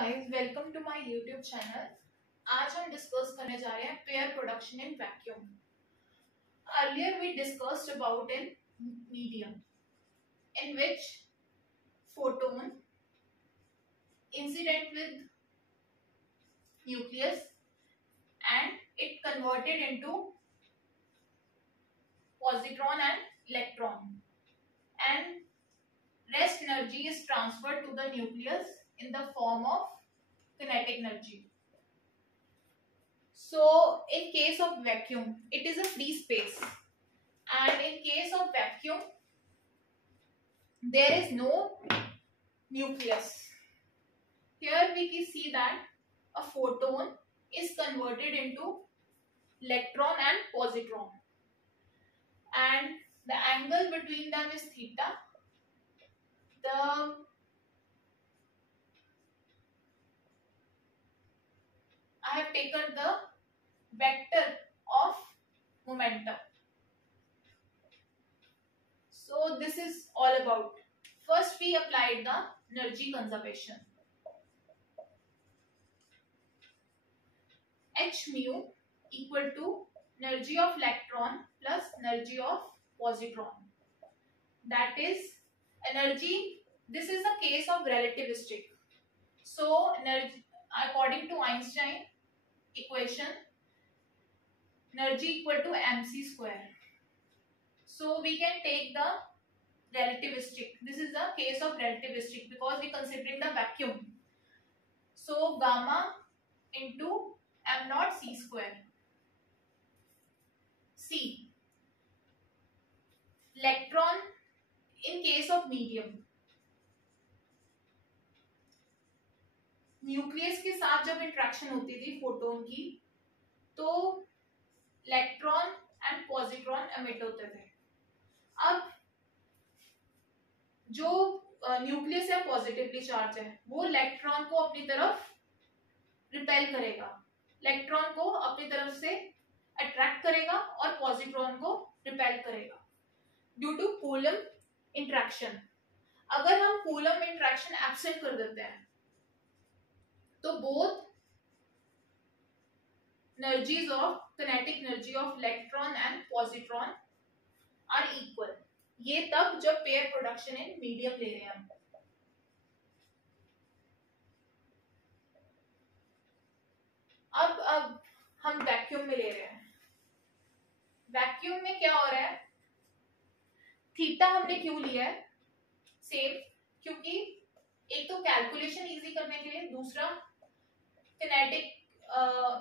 Guys, welcome to my YouTube channel. आज हम discuss करने जा रहे हैं pair production in vacuum. Earlier we discussed about in medium in which photon incident with nucleus and it converted into positron and electron, and rest energy is transferred to the nucleus in the form of kinetic energy. So in case of vacuum it is a free space, and in case of vacuum there is no nucleus. Here we can see that a photon is converted into electron and positron, and the angle between them is theta. I have taken the vector of momentum. So this is all about. First we applied the energy conservation. H mu equal to energy of electron plus energy of positron. That is energy. This is a case of relativistic. So energy, according to Einstein equation, energy equal to mc square. So we can take the relativistic. This is the case of relativistic because we considering the vacuum. So gamma into m naught c square. C. Electron in case of medium. Nucleus के साथ जब interaction होती थी photon की, तो electron and positron emit होते थे। अब जो न्यूक्लियस है पॉजिटिवली चार्ज है, वो इलेक्ट्रॉन को अपनी तरफ रिपेल करेगा, इलेक्ट्रॉन को अपनी तरफ से अट्रैक्ट करेगा और पॉजिट्रॉन को रिपेल करेगा ड्यू टू कूलम इंट्रैक्शन। अगर हम कूलम इंट्रैक्शन एब्सेंट कर देते हैं तो both energies of kinetic energy of electron and positron are equal. ये तब जब पेयर प्रोडक्शन इन मीडियम ले रहे हैं हम। अब हम वैक्यूम में ले रहे हैं। वैक्यूम में क्या हो रहा है, थीटा हमने क्यों लिया है सेम, क्योंकि एक तो कैलकुलेशन इजी करने के लिए, दूसरा किनेटिक,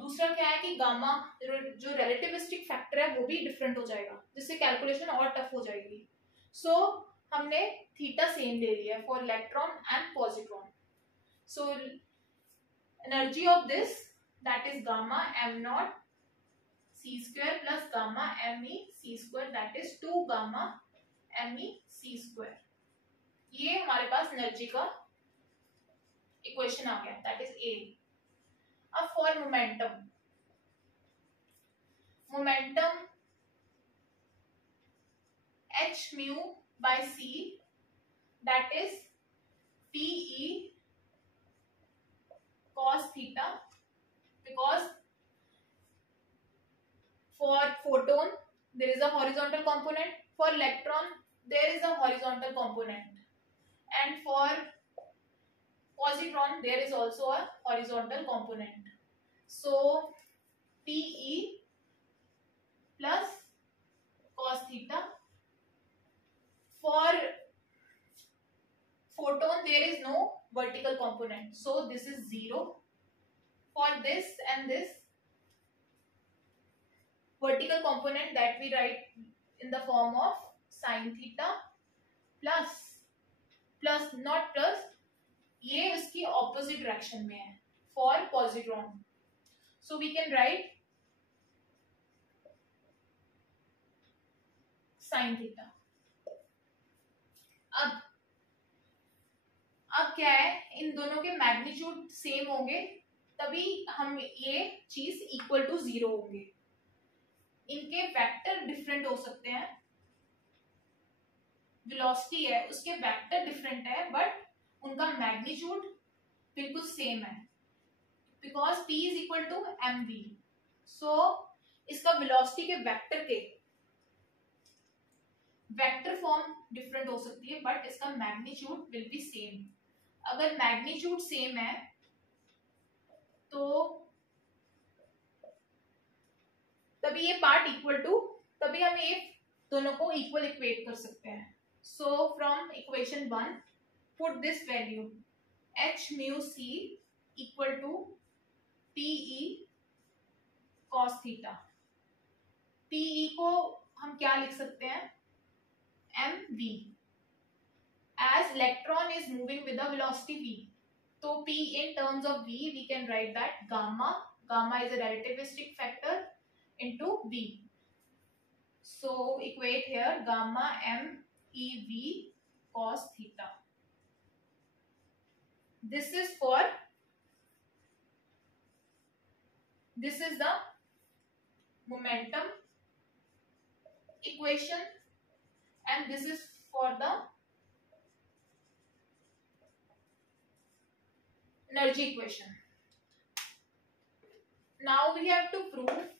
दूसरा क्या है कि गामा जो रिलेटिविस्टिक फैक्टर है वो भी डिफरेंट हो जाएगा, जिससे कैलकुलेशन और टफ हो जाएगी। सो हमने थीटा सेम ले लिया for electron and positron. So energy of this that is gamma m not c square plus gamma me c square, that is 2 gamma me c square. ये हमारे पास एनर्जी का equation आ गया, that is A। अब for momentum, h mu by c, that is Pe cos theta, because for photon there is a horizontal component, for electron there is a horizontal component, and for positron there is also a horizontal component. So Pe plus cos theta. For photon there is no vertical component, so this is 0. For this and this vertical component, that we write in the form of sin theta plus not plus, ये इसकी opposite direction में है for positron. So we can write sine theta. अब क्या है, इन दोनों के magnitude same होंगे तभी हम ये चीज इक्वल टू 0 होंगे। इनके वेक्टर डिफरेंट हो सकते हैं, वेलोसिटी है उसके वेक्टर डिफरेंट है, बट उनका मैग्नीट्यूड बिल्कुल सेम है, because P is equal to mv. So इसका वेलोसिटी के वेक्टर फॉर्म डिफरेंट हो सकती है, बट इसका मैग्नीट्यूड विल बी सेम. अगर मैग्नीट्यूड सेम है तो तभी ये पार्ट इक्वल टू, तभी हम ये दोनों को इक्वल इक्वेट कर सकते हैं. So from equation 1 put this value h mu c equal to PE cos theta. PE को हम क्या लिख सकते हैं, mv. as electron is moving with the velocity v, so P in terms of v we can write that gamma is a relativistic factor into v. So equate here gamma mev cos theta. This is the momentum equation and this is for the energy equation. Now we have to prove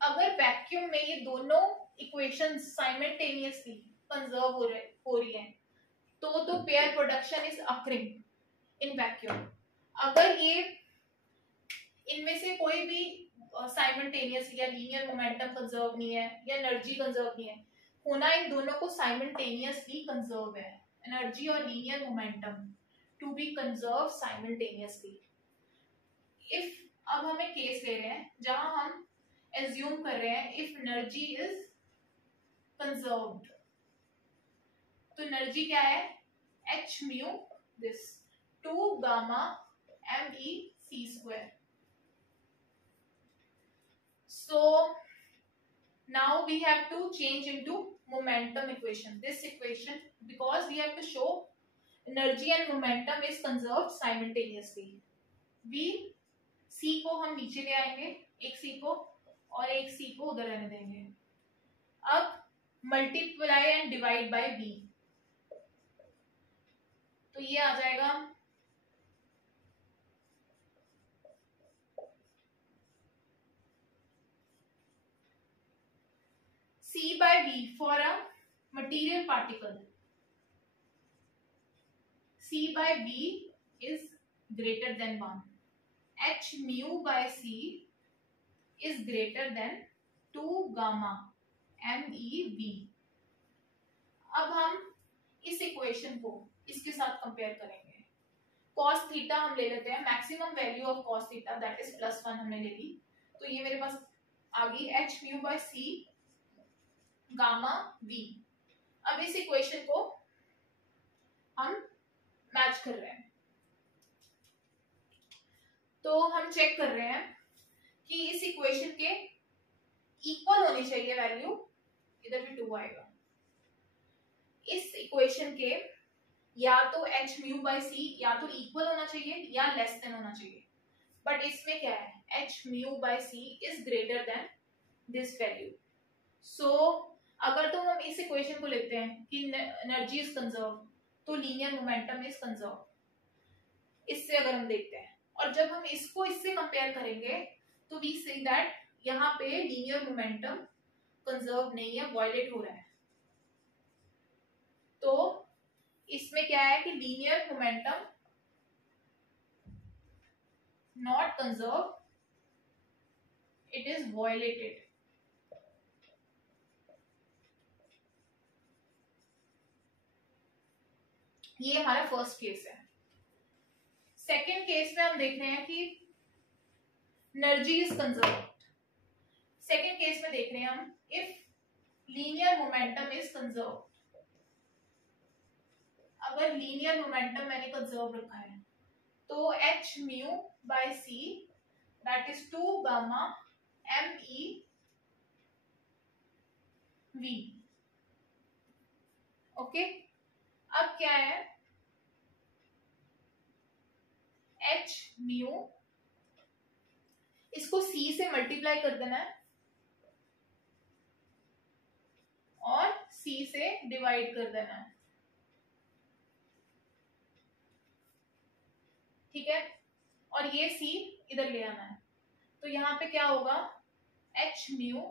अगर vacuum में ये दोनों equations simultaneously conserve हो रही हैं तो pair production is occurring in vacuum. अगर ये इनमें से कोई भी साइमल्टेनियस या लीनियर मोमेंटम कंजर्व नहीं है या एनर्जी कंजर्व नहीं है, होना इन दोनों को साइमल्टेनियसली कंजर्व है, एनर्जी और linear momentum to be conserve simultaneously. If अब हमें केस ले रहे हैं जहां हम एज्यूम कर रहे हैं इफ एनर्जी इज कंजर्व्ड, तो एनर्जी क्या है, h mu this 2 gamma me c square. So now we have to change into momentum equation, this equation, because we have to show energy and momentum is conserved simultaneously. we c को हम नीचे ले आएंगे, एक c को और एक c को उधर रहने देंगे. अब multiply and divide by v, तो ये आ जाएगा c by v for a material particle. c by v is greater than 1. h mu by c is greater than 2 gamma mev. अब हम इस इक्वेशन को इसके साथ कंपेयर करेंगे. cos थीटा हम ले लेते हैं, maximum value of cos theta that is +1 हमने ले ली, तो ये मेरे पास आ गई h mu by c gamma v. अब इस इक्वेशन को हम मैच कर रहे हैं, तो हम चेक कर रहे हैं कि इस इक्वेशन के इक्वल होनी चाहिए वैल्यू, इधर भी 2 आएगा. इस इक्वेशन के या तो h mu by c या तो इक्वल होना चाहिए या लेस देन होना चाहिए, बट इसमें क्या है, h mu by c is greater than this value. So अगर तो हम इस इक्वेशन को लेते हैं कि एनर्जी इज कंजर्व, तो लीनियर मोमेंटम इज कंजर्व, इससे अगर हम देखते हैं, और जब हम इसको इससे कंपेयर करेंगे तो वी सी दैट यहाँ पे लीनियर मोमेंटम कंजर्व नहीं है, वायलेट हो रहा है. तो इसमें क्या है कि linear momentum not conserve, it is violated. ये हमारा फर्स्ट केस है. सेकेंड केस में हम देख रहे हैं कि energy is conserved. Second case में देख रहे हैं हम if linear momentum is conserved. अगर लीनियर मोमेंटम मैंने कंजर्व रखा है तो h mu by c that is 2 gamma me v. Okay, अब क्या है, h mu, इसको c से मल्टीप्लाई कर देना है और c से डिवाइड कर देना है. ठीक है, और ये C इधर ले आना है, तो यहाँ पे क्या होगा, H mu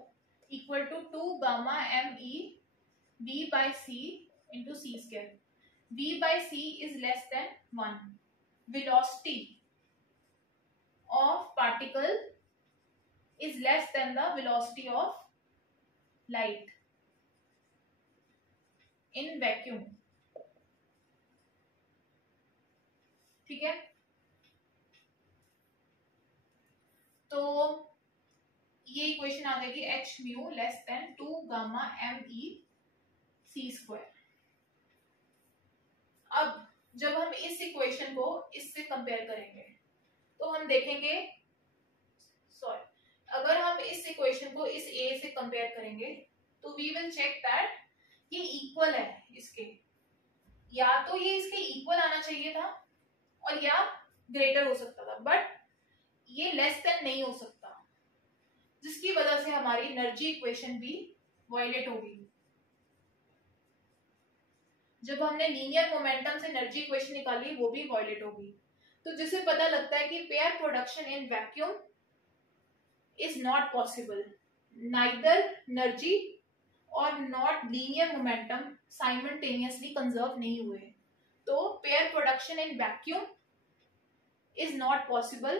equal to 2 gamma ME V by C into C square. V by C is less than 1. Velocity of particle is less than the velocity of light in vacuum. ठीक है, तो ये इक्वेशन आ जाएगी H mu less than 2 gamma ME C square. अब जब हम इस equation को इससे कंपेयर करेंगे तो हम देखेंगे, सॉरी, अगर हम इस इक्वेशन को इस A से कंपेयर करेंगे तो वी विल चेक दैट ये इक्वल है इसके, या तो ये इसके इक्वल आना चाहिए था और या ग्रेटर हो सकता था, बट ये लेस देन नहीं हो सकता, जिसकी वजह से हमारी एनर्जी इक्वेशन भी वायलेट होगी। जब हमने लीनियर मोमेंटम से एनर्जी इक्वेशन निकाली वो भी वायलेट होगी। तो जिससे पता लगता है कि pair production in vacuum is not possible, neither energy or not linear momentum simultaneously conserve नहीं हुए, तो pair production in vacuum is not possible.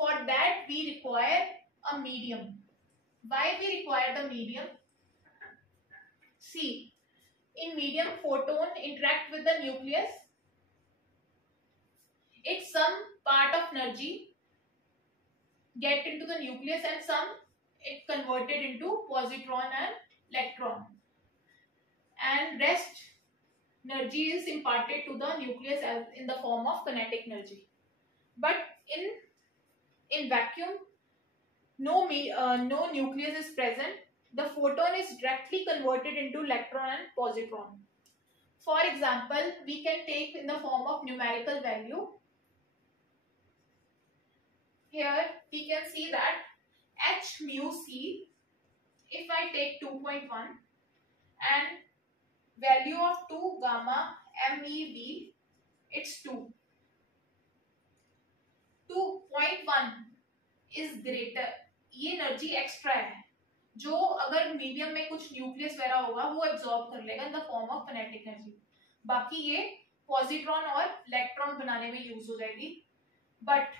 For that we require a medium. Why we require the medium? See, in medium photon interact with the nucleus. It's some part of energy get into the nucleus and some it converted into positron and electron, and rest energy is imparted to the nucleus as in the form of kinetic energy. But in vacuum, no nucleus is present. The photon is directly converted into electron and positron. For example, we can take in the form of numerical value. Here we can see that H mu C, if I take 2.1 and value of 2 gamma MeV, it's 2. 2.1 is greater, ये energy extra है जो अगर medium में कुछ nucleus वगैरह होगा वो absorb कर लेगा in the form of kinetic energy, बाकी ये पॉजिट्रॉन और इलेक्ट्रॉन बनाने में यूज हो जाएगी। बट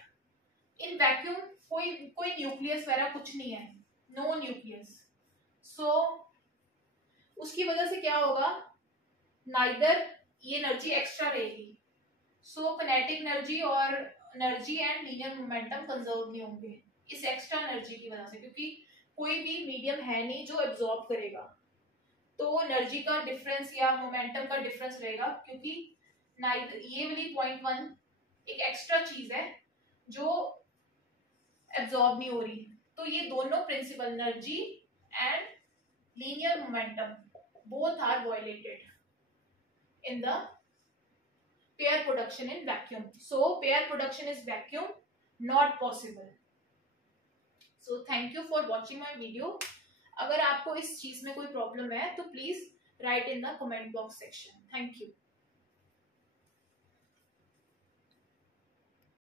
इन वैक्यूम कोई न्यूक्लियस वगैरह कुछ नहीं है, नो न्यूक्लियस, सो उसकी वजह से क्या होगा, नाइदर ये एनर्जी एक्स्ट्रा रहेगी, सो किनेटिक एनर्जी और energy and linear momentum conserve नहीं होंगे इस एक्स्ट्रा एनर्जी की वजह से, क्योंकि कोई भी मीडियम है नहीं जो एब्जॉर्ब करेगा, तो एनर्जी का डिफरेंस या मोमेंटम का डिफरेंस रहेगा, क्योंकि ये वाली 0.1 एक एक्स्ट्रा चीज है जो एब्जॉर्ब नहीं हो रही। तो ये दोनों principle energy and linear momentum both are violated in the pair production in vacuum. So pair production is vacuum not possible. So thank you for watching my video. अगर आपको इस चीज में कोई प्रॉब्लम है तो please write in the comment box section. Thank you.